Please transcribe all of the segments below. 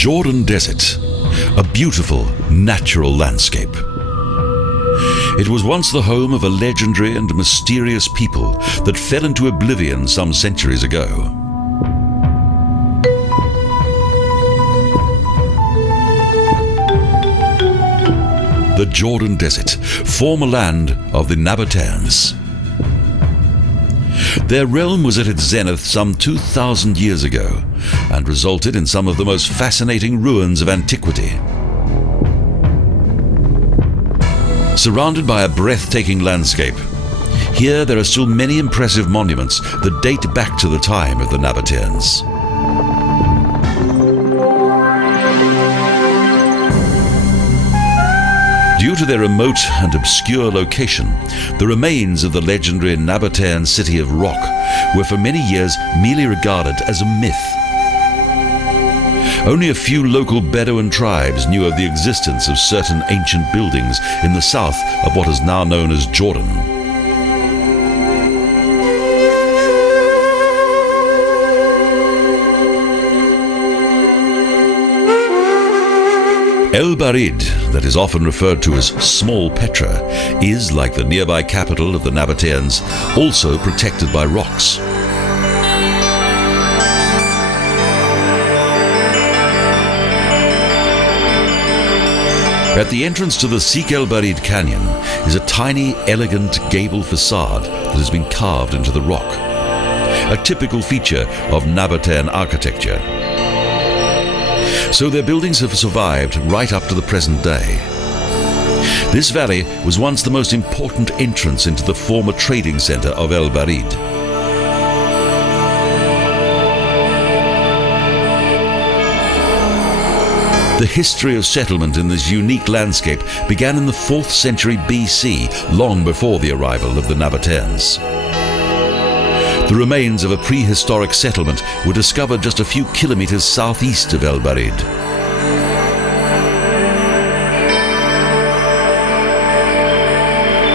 Jordan Desert, a beautiful natural landscape. It was once the home of a legendary and mysterious people that fell into oblivion some centuries ago. The Jordan Desert, former land of the Nabateans. Their realm was at its zenith some 2,000 years ago and resulted in some of the most fascinating ruins of antiquity. Surrounded by a breathtaking landscape, here there are still many impressive monuments that date back to the time of the Nabateans. Due to their remote and obscure location, the remains of the legendary Nabatean city of rock were for many years merely regarded as a myth. Only a few local Bedouin tribes knew of the existence of certain ancient buildings in the south of what is now known as Jordan. El-Barid, that is often referred to as Small Petra, is, like the nearby capital of the Nabateans, also protected by rocks. At the entrance to the El-Barid Canyon is a tiny, elegant gable facade that has been carved into the rock, a typical feature of Nabatean architecture. So their buildings have survived right up to the present day. This valley was once the most important entrance into the former trading center of El-Barid. The history of settlement in this unique landscape began in the 4th century BC, long before the arrival of the Nabateans. The remains of a prehistoric settlement were discovered just a few kilometers southeast of El-Barid.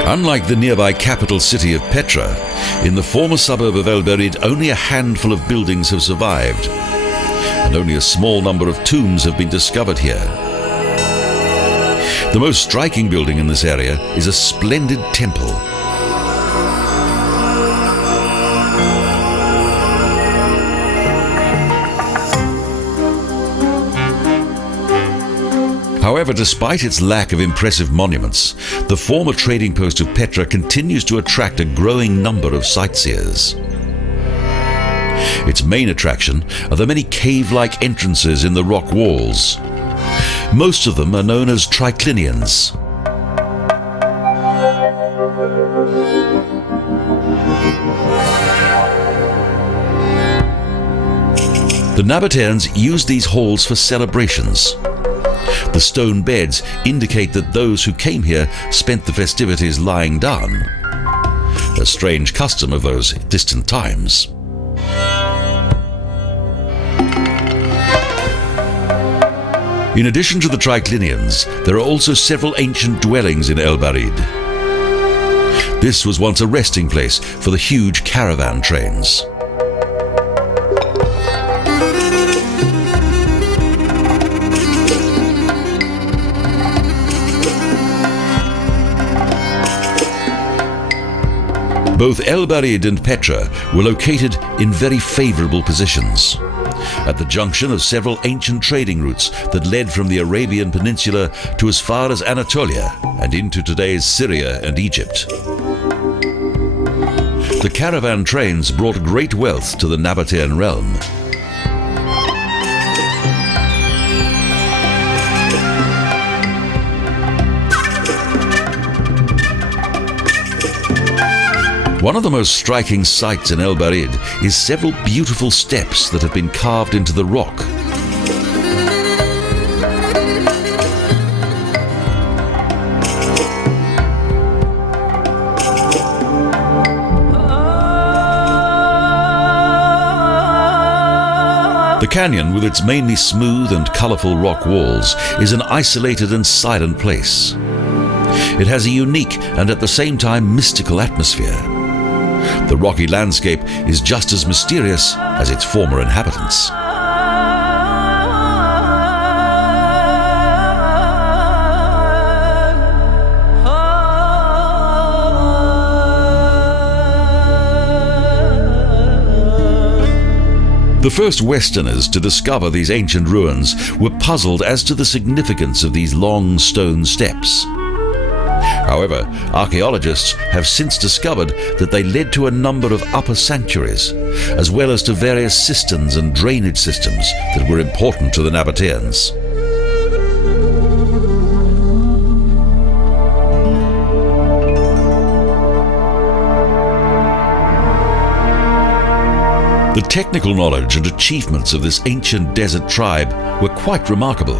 Unlike the nearby capital city of Petra, in the former suburb of El-Barid only a handful of buildings have survived, and only a small number of tombs have been discovered here. The most striking building in this area is a splendid temple. However, despite its lack of impressive monuments, the former trading post of Petra continues to attract a growing number of sightseers. Its main attraction are the many cave-like entrances in the rock walls. Most of them are known as Tricliniums. The Nabateans used these halls for celebrations. The stone beds indicate that those who came here spent the festivities lying down, a strange custom of those distant times. In addition to the Tricliniums, there are also several ancient dwellings in El-Barid. This was once a resting place for the huge caravan trains. Both El-Barid and Petra were located in very favourable positions, at the junction of several ancient trading routes that led from the Arabian Peninsula to as far as Anatolia and into today's Syria and Egypt. The caravan trains brought great wealth to the Nabatean realm. One of the most striking sights in El-Barid is several beautiful steps that have been carved into the rock. The canyon, with its mainly smooth and colourful rock walls, is an isolated and silent place. It has a unique and at the same time mystical atmosphere. The rocky landscape is just as mysterious as its former inhabitants. The first Westerners to discover these ancient ruins were puzzled as to the significance of these long stone steps. However, archaeologists have since discovered that they led to a number of upper sanctuaries, as well as to various cisterns and drainage systems that were important to the Nabateans. The technical knowledge and achievements of this ancient desert tribe were quite remarkable.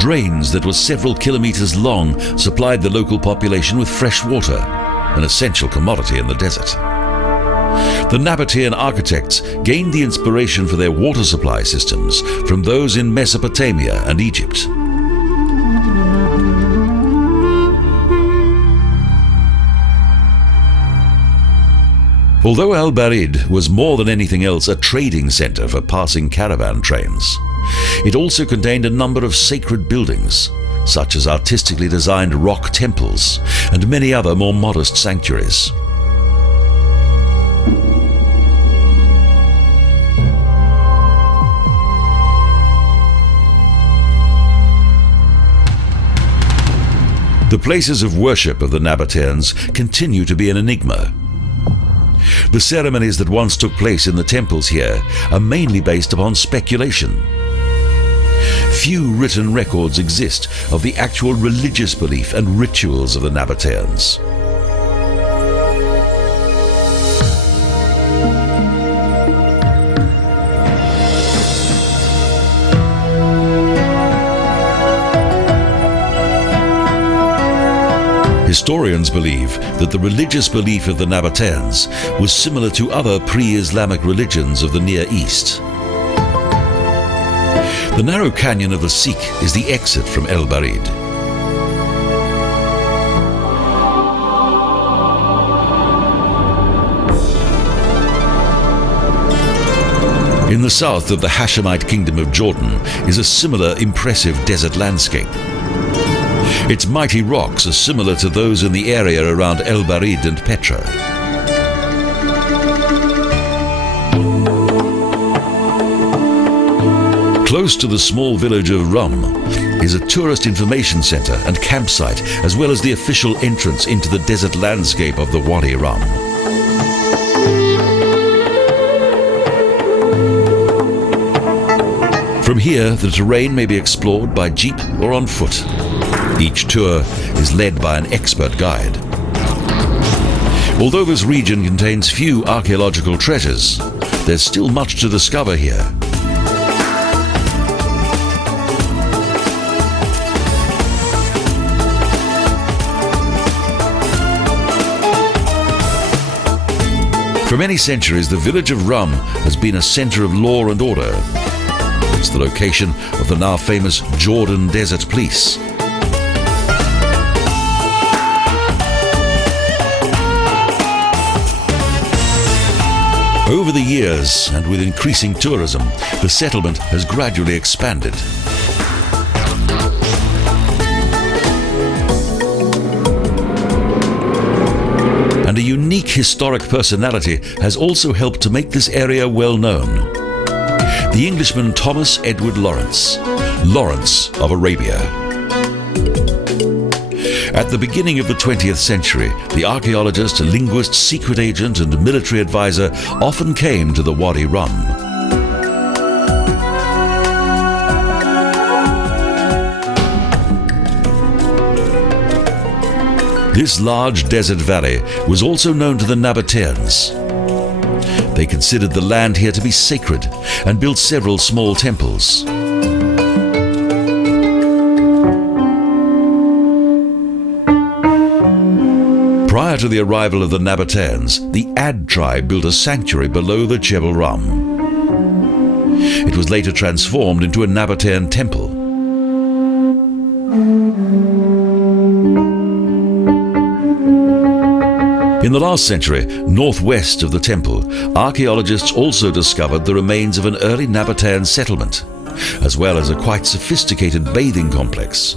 Drains that were several kilometres long supplied the local population with fresh water, an essential commodity in the desert. The Nabatean architects gained the inspiration for their water supply systems from those in Mesopotamia and Egypt. Although El-Barid was more than anything else a trading centre for passing caravan trains, it also contained a number of sacred buildings, such as artistically designed rock temples and many other more modest sanctuaries. The places of worship of the Nabateans continue to be an enigma. The ceremonies that once took place in the temples here are mainly based upon speculation. Few written records exist of the actual religious belief and rituals of the Nabateans. Historians believe that the religious belief of the Nabateans was similar to other pre-Islamic religions of the Near East. The narrow canyon of the Sikh is the exit from El-Barid. In the south of the Hashemite kingdom of Jordan is a similar impressive desert landscape. Its mighty rocks are similar to those in the area around El-Barid and Petra. Close to the small village of Rum is a tourist information centre and campsite, as well as the official entrance into the desert landscape of the Wadi Rum. From here, the terrain may be explored by jeep or on foot. Each tour is led by an expert guide. Although this region contains few archaeological treasures, there's still much to discover here. For many centuries, the village of Rum has been a centre of law and order. It's the location of the now famous Jordan Desert Police. Over the years, and with increasing tourism, the settlement has gradually expanded. And a unique historic personality has also helped to make this area well known. The Englishman Thomas Edward Lawrence, Lawrence of Arabia. At the beginning of the 20th century, the archaeologist, linguist, secret agent and military advisor often came to the Wadi Rum. This large desert valley was also known to the Nabateans. They considered the land here to be sacred and built several small temples. Prior to the arrival of the Nabateans, the Ad tribe built a sanctuary below the Jebel Rum. It was later transformed into a Nabatean temple. In the last century, northwest of the temple, archaeologists also discovered the remains of an early Nabatean settlement, as well as a quite sophisticated bathing complex.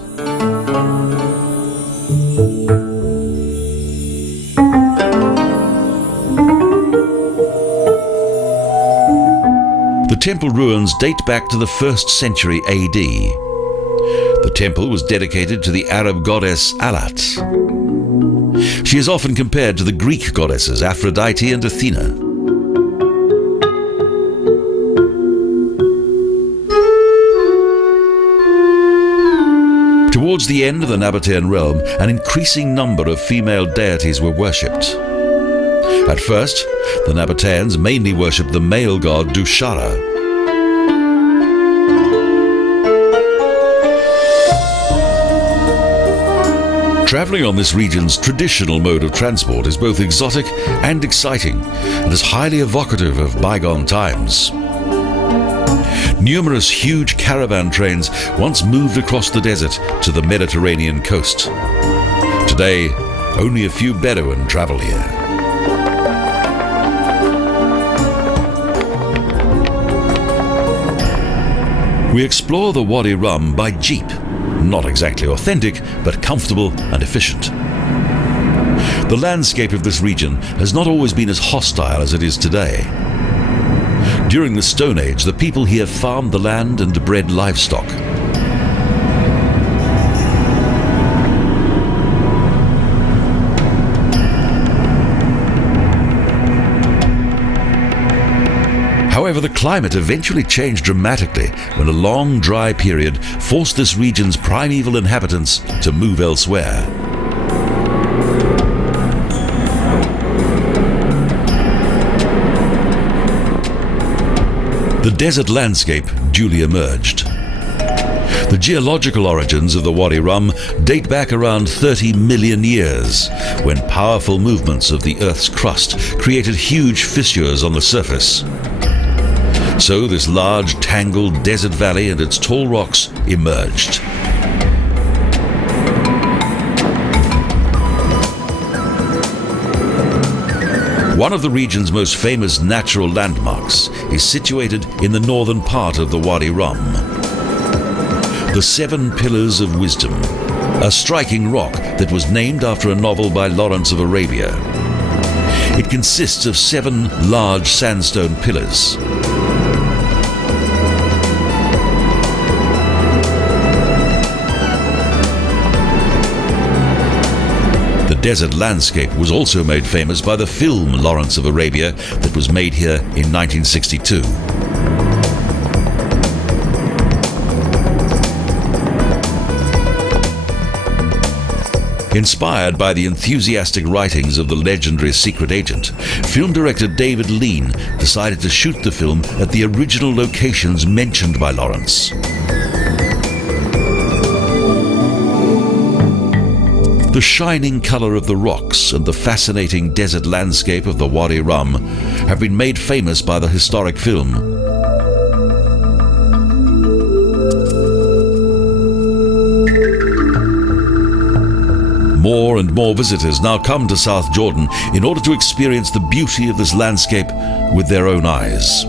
The temple ruins date back to the 1st century AD. The temple was dedicated to the Arab goddess Alat. She is often compared to the Greek goddesses Aphrodite and Athena. Towards the end of the Nabatean realm, an increasing number of female deities were worshipped. At first, the Nabateans mainly worshipped the male god Dushara. Travelling on this region's traditional mode of transport is both exotic and exciting, and is highly evocative of bygone times. Numerous huge caravan trains once moved across the desert to the Mediterranean coast. Today, only a few Bedouin travel here. We explore the Wadi Rum by jeep. Not exactly authentic, but comfortable and efficient. The landscape of this region has not always been as hostile as it is today. During the Stone Age, the people here farmed the land and bred livestock. However, the climate eventually changed dramatically when a long, dry period forced this region's primeval inhabitants to move elsewhere. The desert landscape duly emerged. The geological origins of the Wadi Rum date back around 30 million years, when powerful movements of the Earth's crust created huge fissures on the surface. So this large, tangled desert valley and its tall rocks emerged. One of the region's most famous natural landmarks is situated in the northern part of the Wadi Rum. The 7 Pillars of Wisdom, a striking rock that was named after a novel by Lawrence of Arabia. It consists of 7 large sandstone pillars. The desert landscape was also made famous by the film Lawrence of Arabia that was made here in 1962. Inspired by the enthusiastic writings of the legendary secret agent, film director David Lean decided to shoot the film at the original locations mentioned by Lawrence. The shining colour of the rocks and the fascinating desert landscape of the Wadi Rum have been made famous by the historic film. More and more visitors now come to South Jordan in order to experience the beauty of this landscape with their own eyes.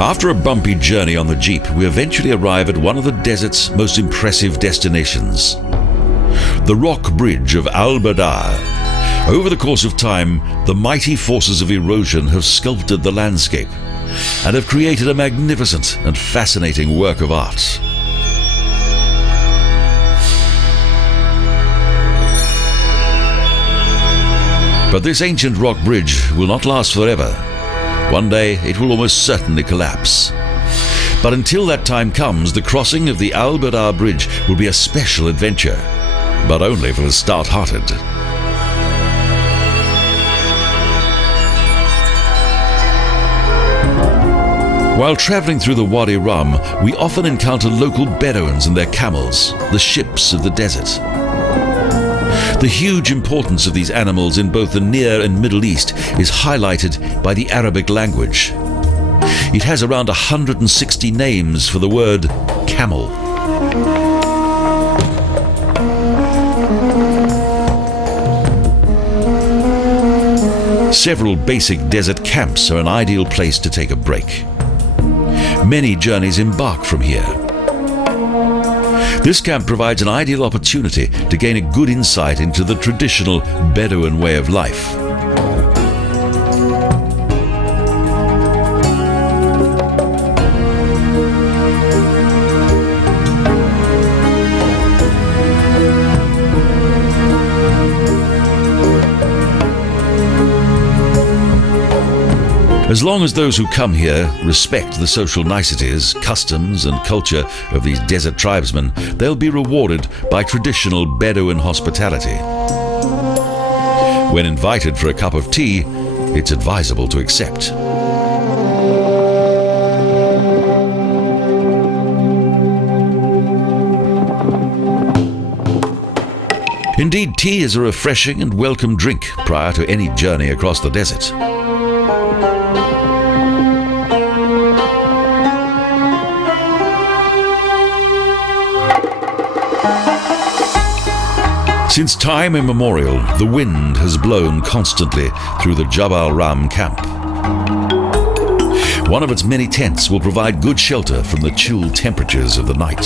After a bumpy journey on the jeep, we eventually arrive at one of the desert's most impressive destinations, the rock bridge of Al-Barid. Over the course of time, the mighty forces of erosion have sculpted the landscape and have created a magnificent and fascinating work of art. But this ancient rock bridge will not last forever. One day it will almost certainly collapse. But until that time comes, the crossing of the Al-Barid Bridge will be a special adventure, but only for the stout-hearted. While travelling through the Wadi Rum, we often encounter local Bedouins and their camels, the ships of the desert. The huge importance of these animals in both the Near and Middle East is highlighted by the Arabic language. It has around 160 names for the word camel. Several basic desert camps are an ideal place to take a break. Many journeys embark from here. This camp provides an ideal opportunity to gain a good insight into the traditional Bedouin way of life. As long as those who come here respect the social niceties, customs and culture of these desert tribesmen, they'll be rewarded by traditional Bedouin hospitality. When invited for a cup of tea, it's advisable to accept. Indeed, tea is a refreshing and welcome drink prior to any journey across the desert. Since time immemorial, the wind has blown constantly through the Jabal Rum camp. One of its many tents will provide good shelter from the chill temperatures of the night.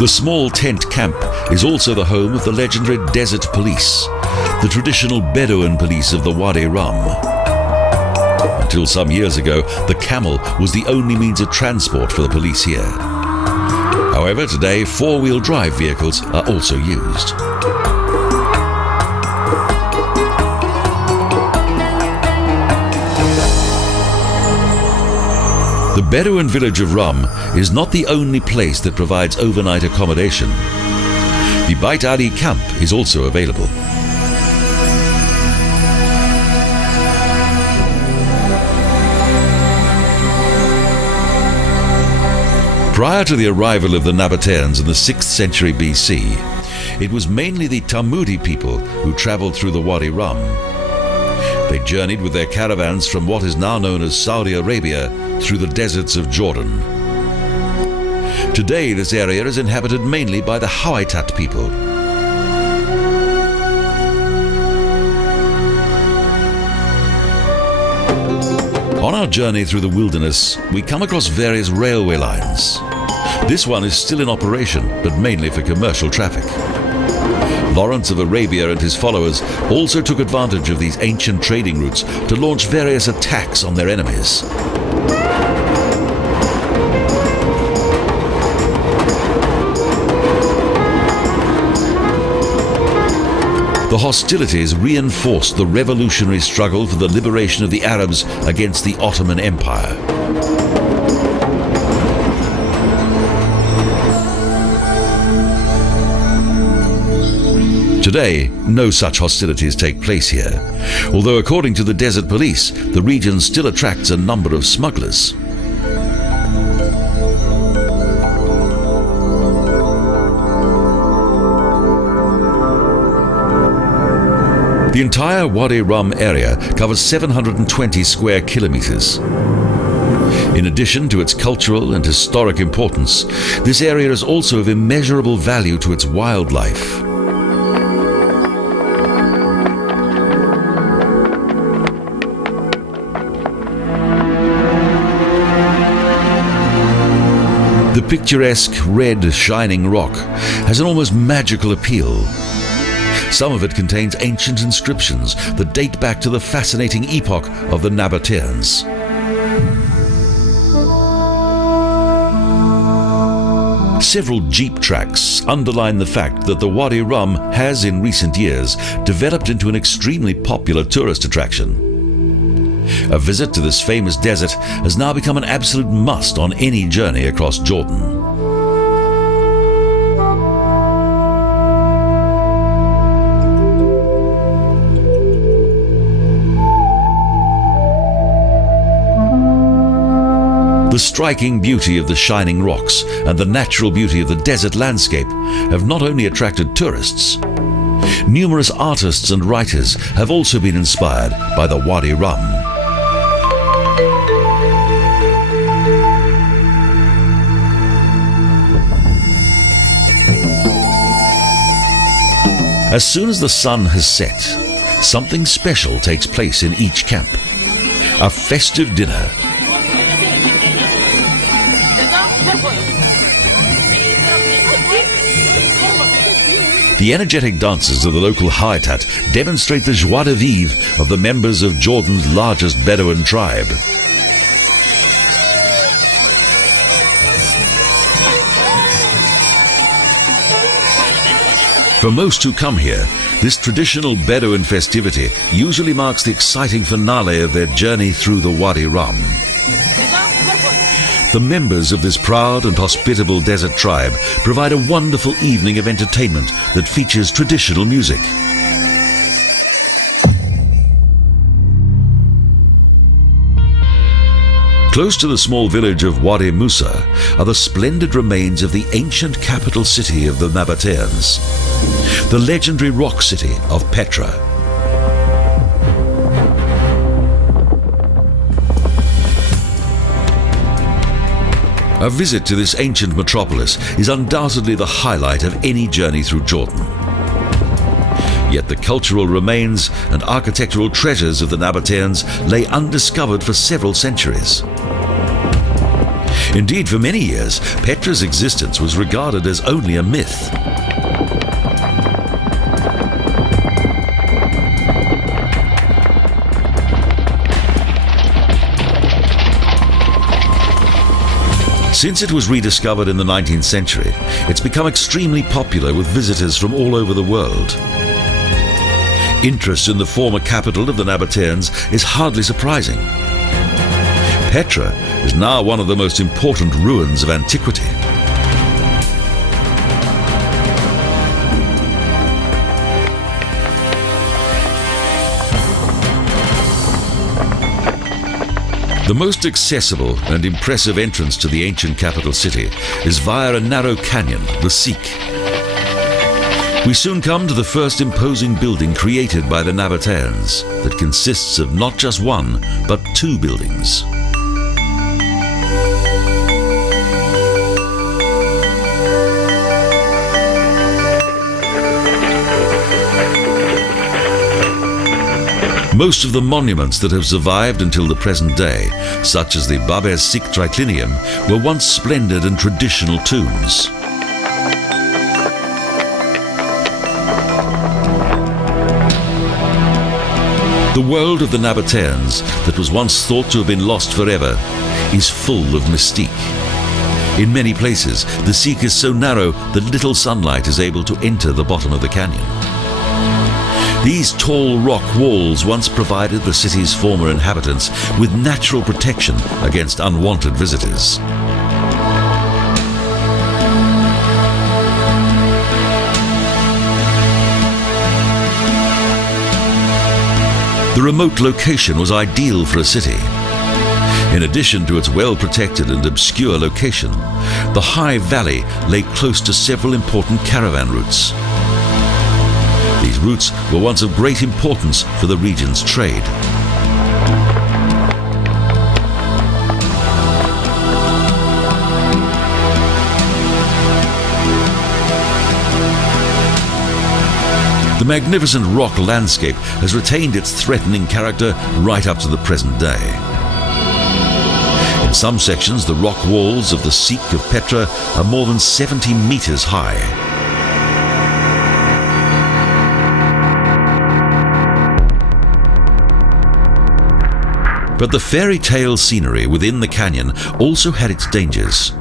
The small tent camp is also the home of the legendary Desert Police, the traditional Bedouin police of the Wadi Rum. Until some years ago, the camel was the only means of transport for the police here. However, today, four-wheel drive vehicles are also used. The Bedouin village of Rum is not the only place that provides overnight accommodation. The Beit Ali camp is also available. Prior to the arrival of the Nabateans in the 6th century BC, it was mainly the Tamudi people who travelled through the Wadi Rum. They journeyed with their caravans from what is now known as Saudi Arabia through the deserts of Jordan. Today, this area is inhabited mainly by the Hawaitat people. On our journey through the wilderness, we come across various railway lines. This one is still in operation, but mainly for commercial traffic. Lawrence of Arabia and his followers also took advantage of these ancient trading routes to launch various attacks on their enemies. The hostilities reinforced the revolutionary struggle for the liberation of the Arabs against the Ottoman Empire. Today, no such hostilities take place here, although according to the Desert Police, the region still attracts a number of smugglers. The entire Wadi Rum area covers 720 square kilometres. In addition to its cultural and historic importance, this area is also of immeasurable value to its wildlife. The picturesque red shining rock has an almost magical appeal. Some of it contains ancient inscriptions that date back to the fascinating epoch of the Nabateans. Several jeep tracks underline the fact that the Wadi Rum has in recent years developed into an extremely popular tourist attraction. A visit to this famous desert has now become an absolute must on any journey across Jordan. The striking beauty of the shining rocks and the natural beauty of the desert landscape have not only attracted tourists. Numerous artists and writers have also been inspired by the Wadi Rum. As soon as the sun has set, something special takes place in each camp. A festive dinner. The energetic dances of the local habitat demonstrate the joie de vivre of the members of Jordan's largest Bedouin tribe. For most who come here, this traditional Bedouin festivity usually marks the exciting finale of their journey through the Wadi Rum. The members of this proud and hospitable desert tribe provide a wonderful evening of entertainment that features traditional music. Close to the small village of Wadi Musa are the splendid remains of the ancient capital city of the Nabateans, the legendary rock city of Petra. A visit to this ancient metropolis is undoubtedly the highlight of any journey through Jordan. Yet the cultural remains and architectural treasures of the Nabateans lay undiscovered for several centuries. Indeed, for many years, Petra's existence was regarded as only a myth. Since it was rediscovered in the 19th century, it's become extremely popular with visitors from all over the world. Interest in the former capital of the Nabateans is hardly surprising. Petra is now one of the most important ruins of antiquity. The most accessible and impressive entrance to the ancient capital city is via a narrow canyon, the Sikh. We soon come to the first imposing building created by the Nabateans that consists of not just one, but two buildings. Most of the monuments that have survived until the present day, such as the Babes Sikh Triclinium, were once splendid and traditional tombs. The world of the Nabateans, that was once thought to have been lost forever, is full of mystique. In many places, the Sikh is so narrow that little sunlight is able to enter the bottom of the canyon. These tall rock walls once provided the city's former inhabitants with natural protection against unwanted visitors. The remote location was ideal for a city. In addition to its well-protected and obscure location, the high valley lay close to several important caravan routes. These routes were once of great importance for the region's trade. The magnificent rock landscape has retained its threatening character right up to the present day. In some sections, the rock walls of the Sikh of Petra are more than 70 meters high. But the fairy tale scenery within the canyon also had its dangers.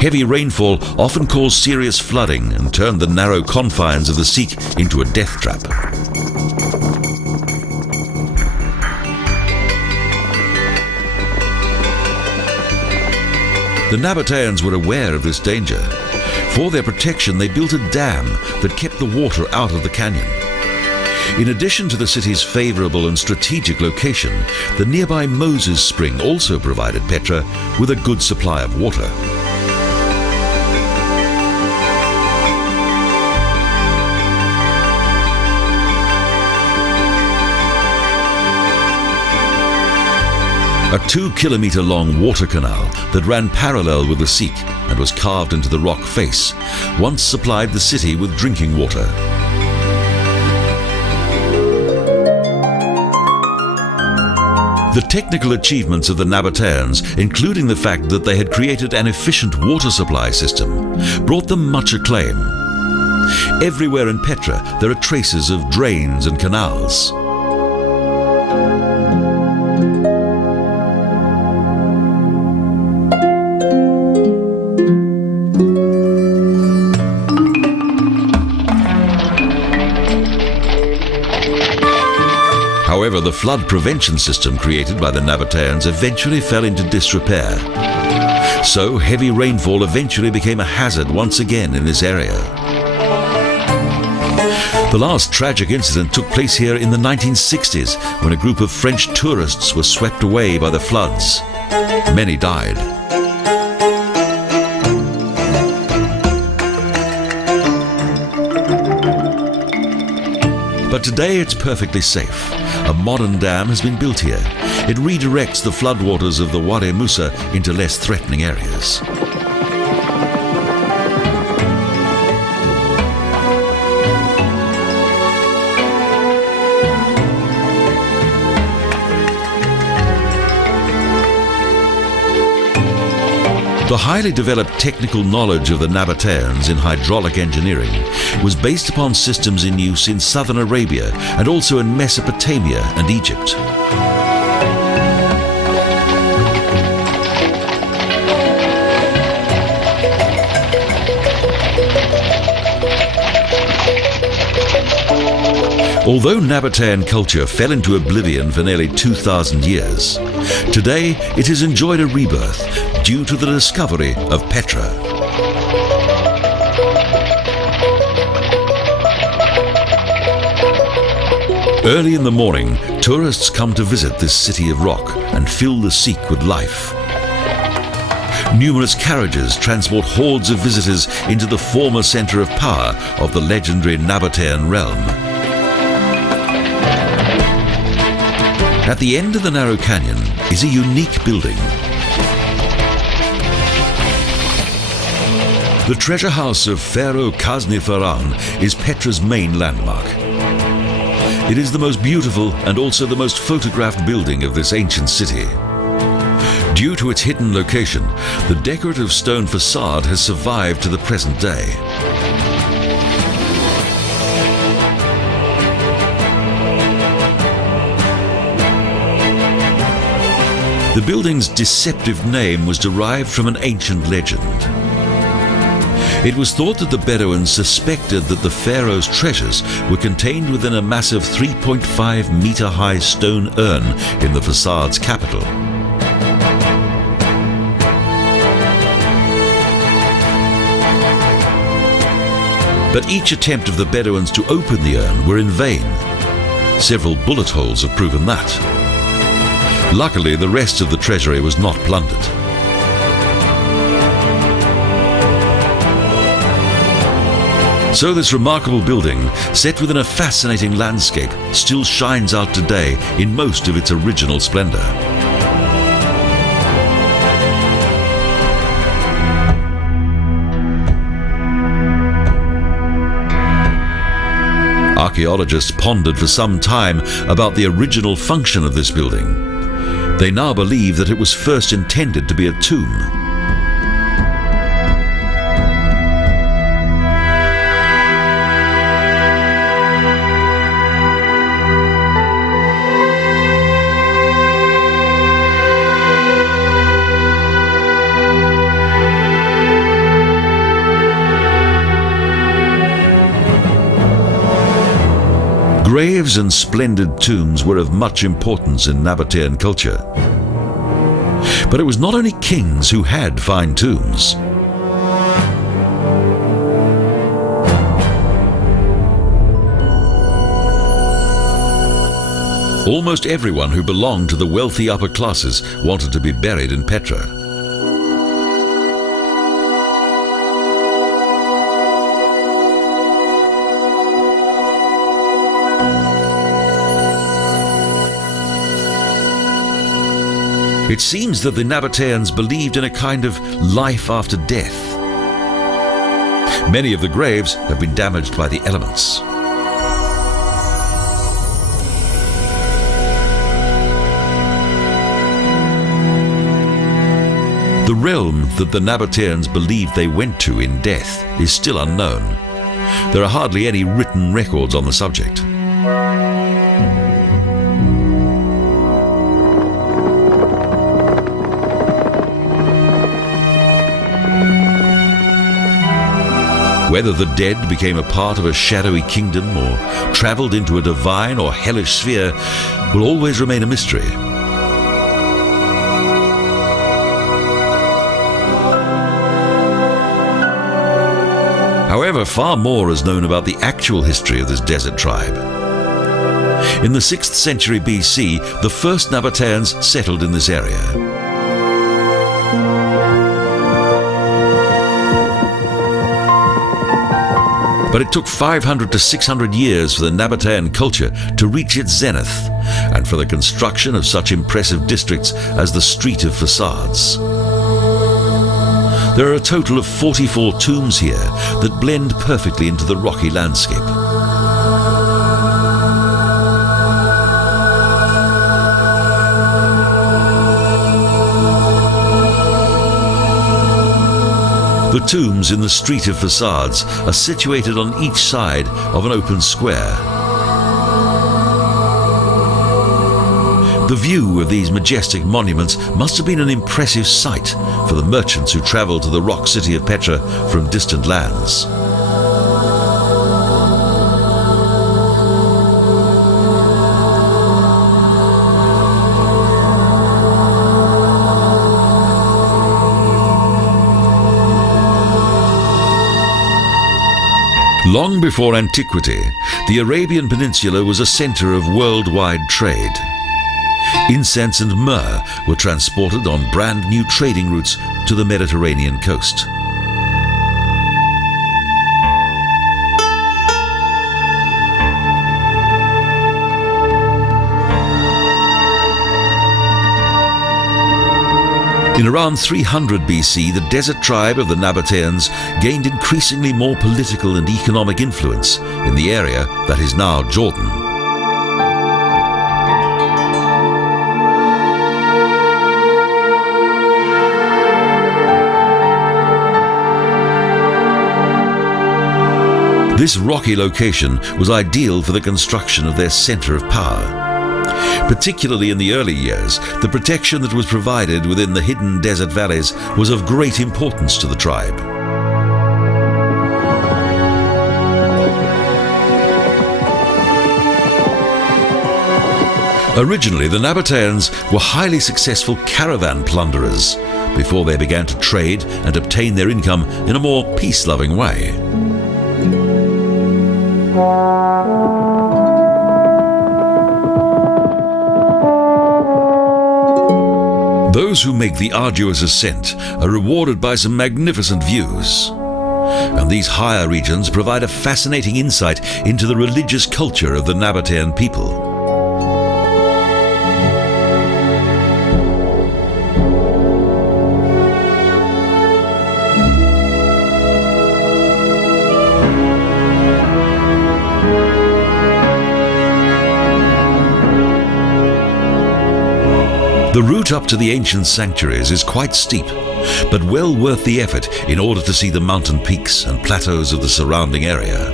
Heavy rainfall often caused serious flooding and turned the narrow confines of the Sikh into a death trap. The Nabateans were aware of this danger. For their protection, they built a dam that kept the water out of the canyon. In addition to the city's favourable and strategic location, the nearby Moses Spring also provided Petra with a good supply of water. A 2-kilometre-long water canal that ran parallel with the Sikh and was carved into the rock face once supplied the city with drinking water. The technical achievements of the Nabateans, including the fact that they had created an efficient water supply system, brought them much acclaim. Everywhere in Petra there are traces of drains and canals. However, the flood prevention system created by the Nabateans eventually fell into disrepair. So heavy rainfall eventually became a hazard once again in this area. The last tragic incident took place here in the 1960s when a group of French tourists were swept away by the floods. Many died. But today it's perfectly safe. A modern dam has been built here. It redirects the floodwaters of the Wadi Musa into less threatening areas. The highly developed technical knowledge of the Nabateans in hydraulic engineering was based upon systems in use in southern Arabia and also in Mesopotamia and Egypt. Although Nabatean culture fell into oblivion for nearly 2,000 years, today it has enjoyed a rebirth due to the discovery of Petra. Early in the morning, tourists come to visit this city of rock and fill the Sikh with life. Numerous carriages transport hordes of visitors into the former centre of power of the legendary Nabatean realm. At the end of the narrow canyon is a unique building. The treasure house of Pharaoh Khazneh is Petra's main landmark. It is the most beautiful and also the most photographed building of this ancient city. Due to its hidden location, the decorative stone facade has survived to the present day. The building's deceptive name was derived from an ancient legend. It was thought that the Bedouins suspected that the pharaoh's treasures were contained within a massive 3.5-meter high stone urn in the facade's capital. But each attempt of the Bedouins to open the urn were in vain. Several bullet holes have proven that. Luckily, the rest of the treasury was not plundered. So this remarkable building, set within a fascinating landscape, still shines out today in most of its original splendor. Archaeologists pondered for some time about the original function of this building. They now believe that it was first intended to be a tomb. Graves and splendid tombs were of much importance in Nabatean culture. But it was not only kings who had fine tombs. Almost everyone who belonged to the wealthy upper classes wanted to be buried in Petra. It seems that the Nabateans believed in a kind of life after death. Many of the graves have been damaged by the elements. The realm that the Nabateans believed they went to in death is still unknown. There are hardly any written records on the subject. Whether the dead became a part of a shadowy kingdom or travelled into a divine or hellish sphere will always remain a mystery. However, far more is known about the actual history of this desert tribe. In the 6th century BC, the first Nabateans settled in this area. But it took 500 to 600 years for the Nabatean culture to reach its zenith, and for the construction of such impressive districts as the Street of Facades. There are a total of 44 tombs here that blend perfectly into the rocky landscape. The tombs in the Street of Facades are situated on each side of an open square. The view of these majestic monuments must have been an impressive sight for the merchants who travelled to the rock city of Petra from distant lands. Long before antiquity, the Arabian Peninsula was a centre of worldwide trade. Incense and myrrh were transported on brand new trading routes to the Mediterranean coast. In around 300 BC, the desert tribe of the Nabateans gained increasingly more political and economic influence in the area that is now Jordan. This rocky location was ideal for the construction of their centre of power. Particularly in the early years, the protection that was provided within the hidden desert valleys was of great importance to the tribe. Originally, the Nabateans were highly successful caravan plunderers before they began to trade and obtain their income in a more peace-loving way. Those who make the arduous ascent are rewarded by some magnificent views. And these higher regions provide a fascinating insight into the religious culture of the Nabatean people. The route up to the ancient sanctuaries is quite steep, but well worth the effort in order to see the mountain peaks and plateaus of the surrounding area.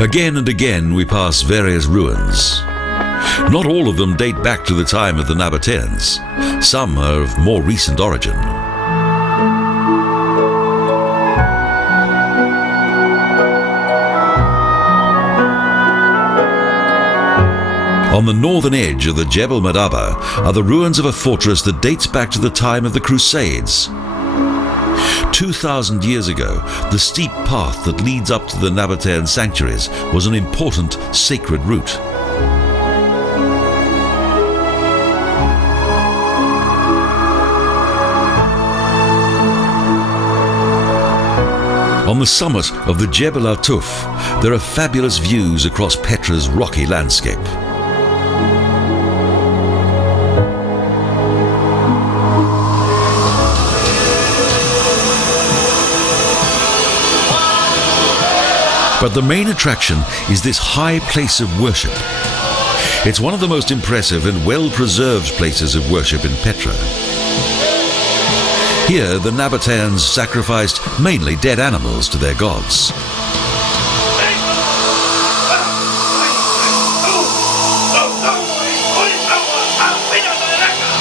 Again and again we pass various ruins. Not all of them date back to the time of the Nabateans. Some are of more recent origin. On the northern edge of the Jebel Madaba are the ruins of a fortress that dates back to the time of the Crusades. 2,000 years ago, the steep path that leads up to the Nabatean sanctuaries was an important sacred route. On the summit of the Jebel Al-Tuf, there are fabulous views across Petra's rocky landscape. But the main attraction is this high place of worship. It's one of the most impressive and well-preserved places of worship in Petra. Here, the Nabateans sacrificed mainly dead animals to their gods.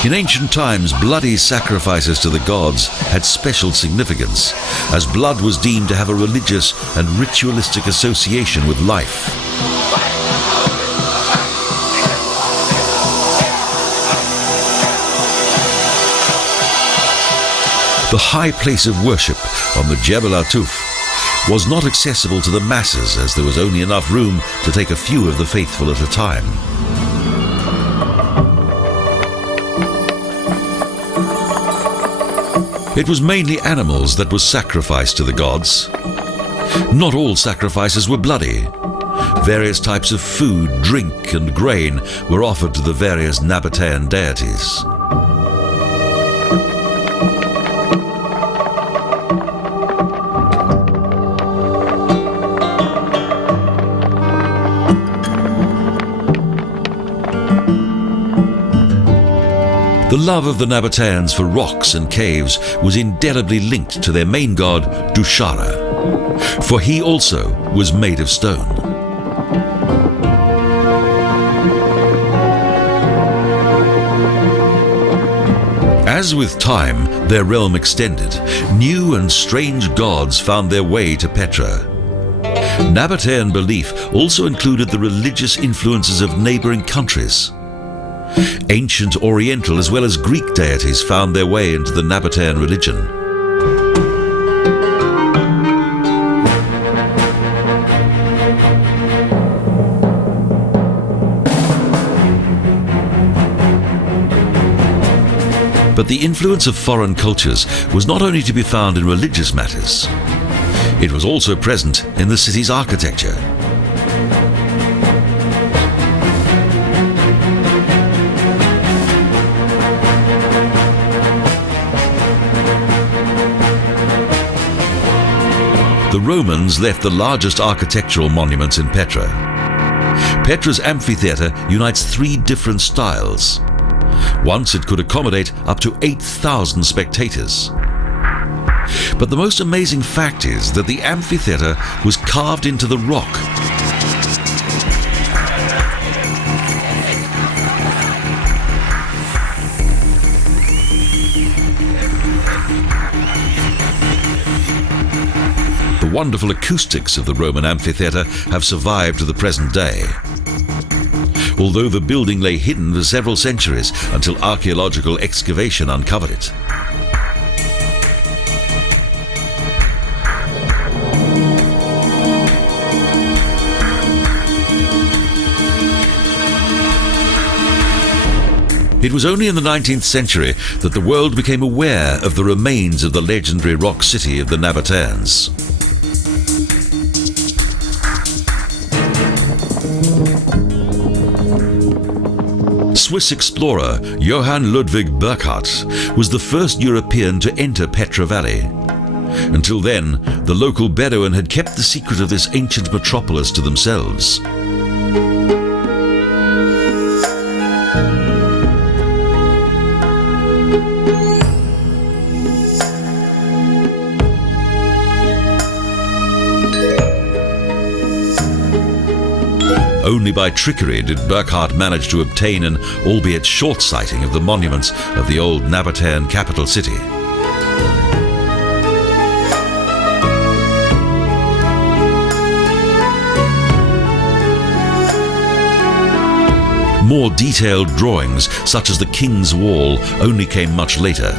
In ancient times, bloody sacrifices to the gods had special significance, as blood was deemed to have a religious and ritualistic association with life. The high place of worship on the Jebel Atuf was not accessible to the masses, as there was only enough room to take a few of the faithful at a time. It was mainly animals that were sacrificed to the gods. Not all sacrifices were bloody. Various types of food, drink, and grain were offered to the various Nabatean deities. The love of the Nabateans for rocks and caves was indelibly linked to their main god, Dushara, for he also was made of stone. As with time their realm extended, new and strange gods found their way to Petra. Nabatean belief also included the religious influences of neighboring countries. Ancient Oriental as well as Greek deities found their way into the Nabatean religion. But the influence of foreign cultures was not only to be found in religious matters, it was also present in the city's architecture. The Romans left the largest architectural monuments in Petra. Petra's amphitheatre unites 3 different styles. Once it could accommodate up to 8,000 spectators. But the most amazing fact is that the amphitheatre was carved into the rock. The wonderful acoustics of the Roman amphitheatre have survived to the present day, although the building lay hidden for several centuries until archaeological excavation uncovered it. It was only in the 19th century that the world became aware of the remains of the legendary rock city of the Nabateans. Swiss explorer Johann Ludwig Burckhardt was the first European to enter Petra Valley. Until then, the local Bedouin had kept the secret of this ancient metropolis to themselves. Only by trickery did Burckhardt manage to obtain an albeit short sighting of the monuments of the old Nabatean capital city. More detailed drawings, such as the King's Wall, only came much later.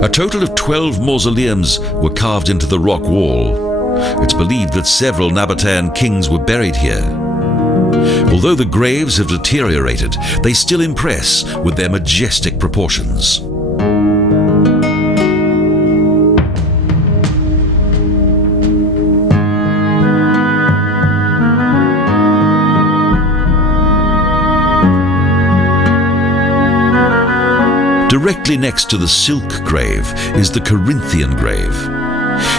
A total of 12 mausoleums were carved into the rock wall. It's believed that several Nabatean kings were buried here. Although the graves have deteriorated, they still impress with their majestic proportions. Directly next to the silk grave is the Corinthian grave.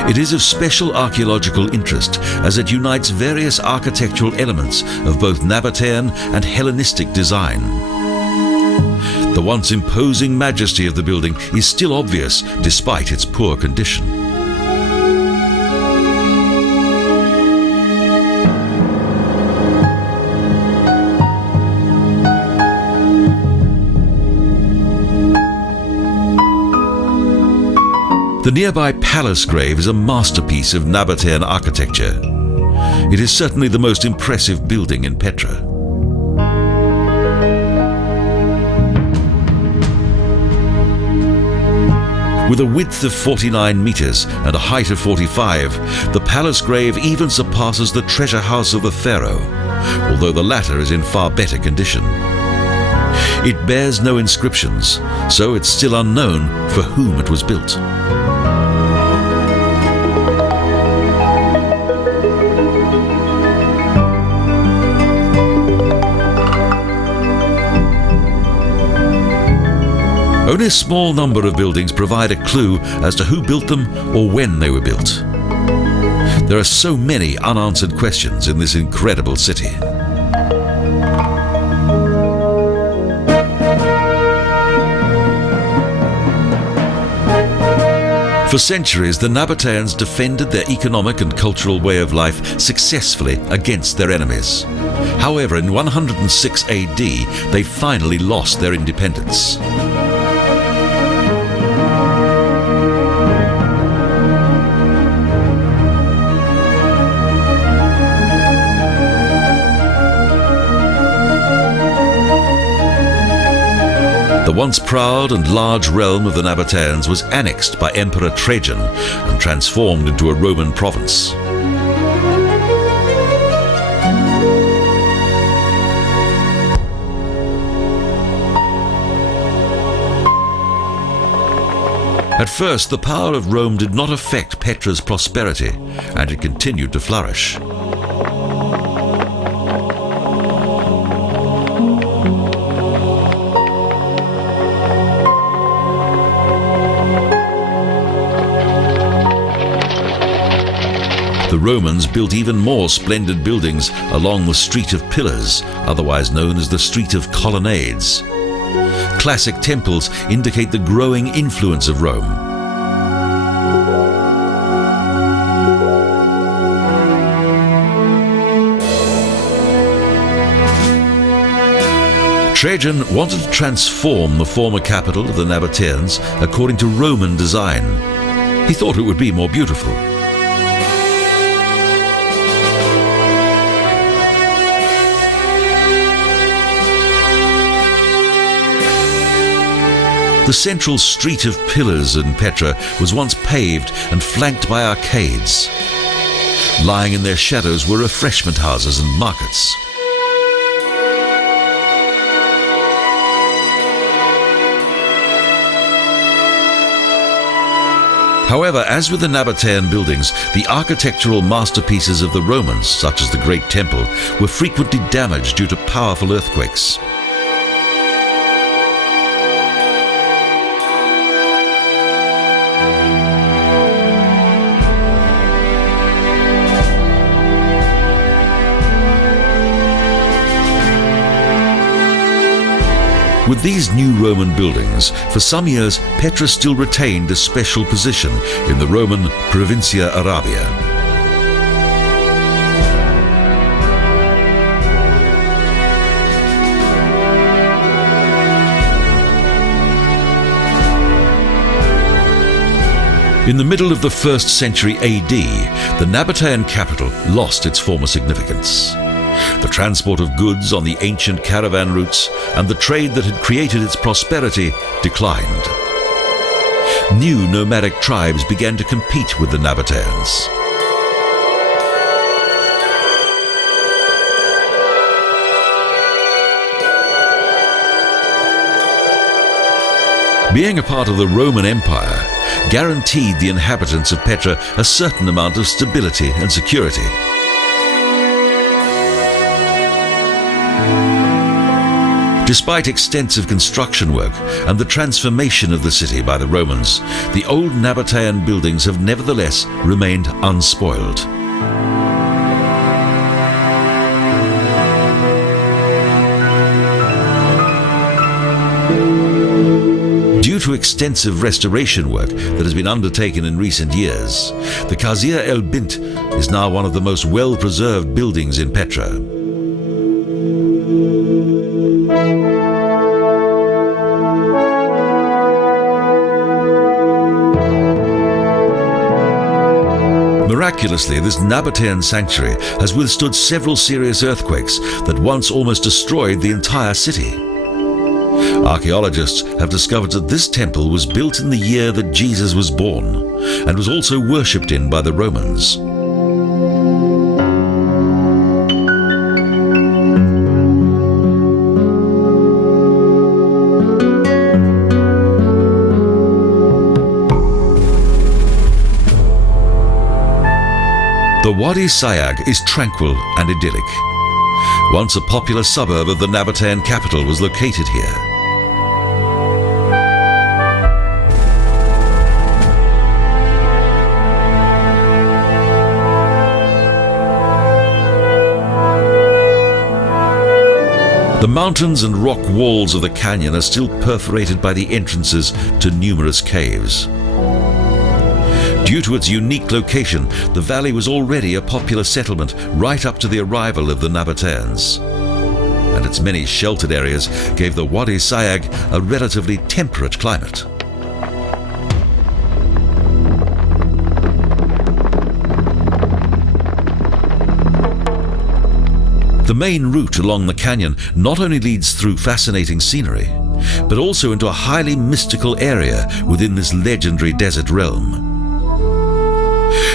It is of special archaeological interest as it unites various architectural elements of both Nabatean and Hellenistic design. The once imposing majesty of the building is still obvious despite its poor condition. The nearby palace grave is a masterpiece of Nabatean architecture. It is certainly the most impressive building in Petra. With a width of 49 meters and a height of 45, the palace grave even surpasses the treasure house of the Pharaoh, although the latter is in far better condition. It bears no inscriptions, so it's still unknown for whom it was built. Only a small number of buildings provide a clue as to who built them or when they were built. There are so many unanswered questions in this incredible city. For centuries, the Nabateans defended their economic and cultural way of life successfully against their enemies. However, in 106 AD, they finally lost their independence. The once proud and large realm of the Nabateans was annexed by Emperor Trajan and transformed into a Roman province. At first, the power of Rome did not affect Petra's prosperity, and it continued to flourish. The Romans built even more splendid buildings along the Street of Pillars, otherwise known as the Street of Colonnades. Classic temples indicate the growing influence of Rome. Trajan wanted to transform the former capital of the Nabateans according to Roman design. He thought it would be more beautiful. The central Street of Pillars in Petra was once paved and flanked by arcades. Lying in their shadows were refreshment houses and markets. However, as with the Nabatean buildings, the architectural masterpieces of the Romans, such as the Great Temple, were frequently damaged due to powerful earthquakes. With these new Roman buildings, for some years Petra still retained a special position in the Roman Provincia Arabia. In the middle of the 1st century AD, the Nabatean capital lost its former significance. The transport of goods on the ancient caravan routes and the trade that had created its prosperity declined. New nomadic tribes began to compete with the Nabateans. Being a part of the Roman Empire guaranteed the inhabitants of Petra a certain amount of stability and security. Despite extensive construction work and the transformation of the city by the Romans, the old Nabatean buildings have nevertheless remained unspoiled. Due to extensive restoration work that has been undertaken in recent years, the Qasr el-Bint is now one of the most well-preserved buildings in Petra. Miraculously, this Nabatean sanctuary has withstood several serious earthquakes that once almost destroyed the entire city. Archaeologists have discovered that this temple was built in the year that Jesus was born and was also worshipped in by the Romans. The Wadi Sayag is tranquil and idyllic. Once a popular suburb of the Nabatean capital was located here. The mountains and rock walls of the canyon are still perforated by the entrances to numerous caves. Due to its unique location, the valley was already a popular settlement right up to the arrival of the Nabateans. And its many sheltered areas gave the Wadi Sayag a relatively temperate climate. The main route along the canyon not only leads through fascinating scenery, but also into a highly mystical area within this legendary desert realm.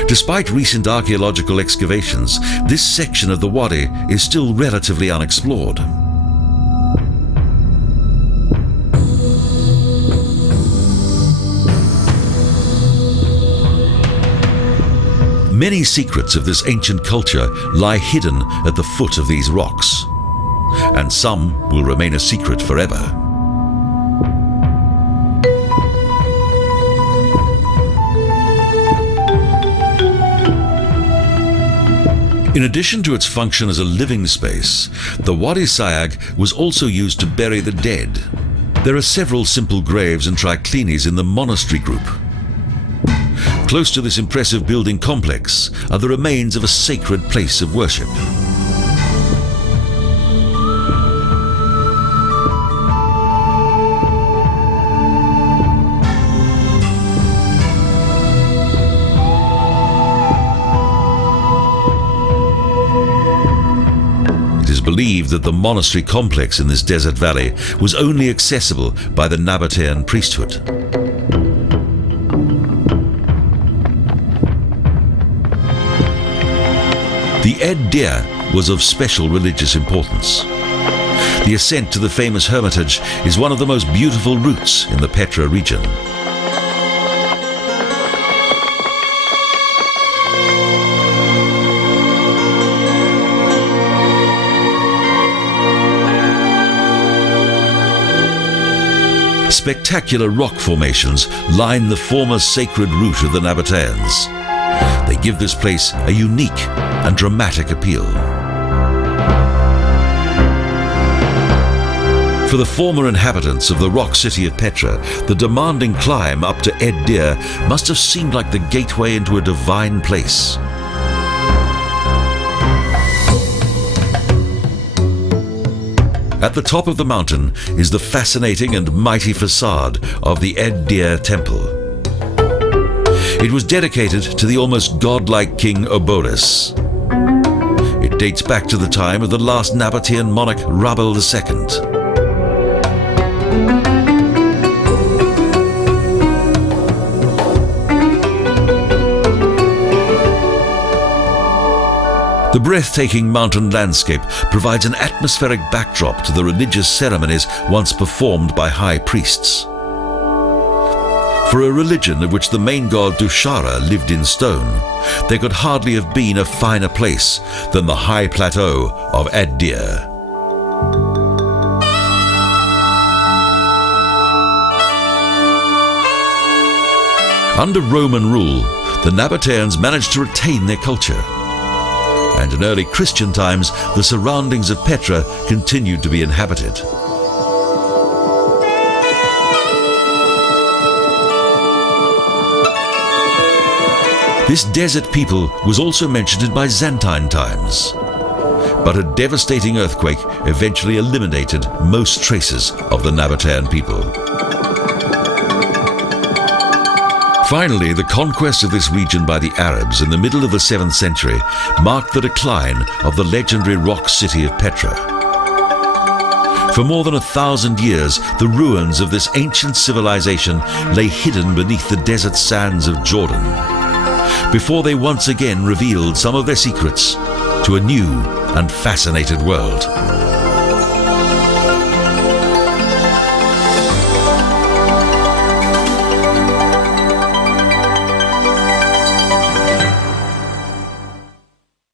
Despite recent archaeological excavations, this section of the Wadi is still relatively unexplored. Many secrets of this ancient culture lie hidden at the foot of these rocks, and some will remain a secret forever. In addition to its function as a living space, the Wadi Sayag was also used to bury the dead. There are several simple graves and triclinies in the monastery group. Close to this impressive building complex are the remains of a sacred place of worship. Believed that the monastery complex in this desert valley was only accessible by the Nabatean priesthood. The Ed-Dir was of special religious importance. The ascent to the famous hermitage is one of the most beautiful routes in the Petra region. Spectacular rock formations line the former sacred route of the Nabateans. They give this place a unique and dramatic appeal. For the former inhabitants of the rock city of Petra, the demanding climb up to Ed-Dir must have seemed like the gateway into a divine place. At the top of the mountain is the fascinating and mighty facade of the Ed-Dir temple. It was dedicated to the almost godlike king Oboris. It dates back to the time of the last Nabatean monarch Rabel II. The breathtaking mountain landscape provides an atmospheric backdrop to the religious ceremonies once performed by high priests. For a religion of which the main god Dushara lived in stone, there could hardly have been a finer place than the high plateau of Ed-Dir. Under Roman rule, the Nabateans managed to retain their culture. And in early Christian times, the surroundings of Petra continued to be inhabited. This desert people was also mentioned in Byzantine times. But a devastating earthquake eventually eliminated most traces of the Nabatean people. Finally, the conquest of this region by the Arabs in the middle of the 7th century marked the decline of the legendary rock city of Petra. For more than 1,000 years, the ruins of this ancient civilization lay hidden beneath the desert sands of Jordan, before they once again revealed some of their secrets to a new and fascinated world.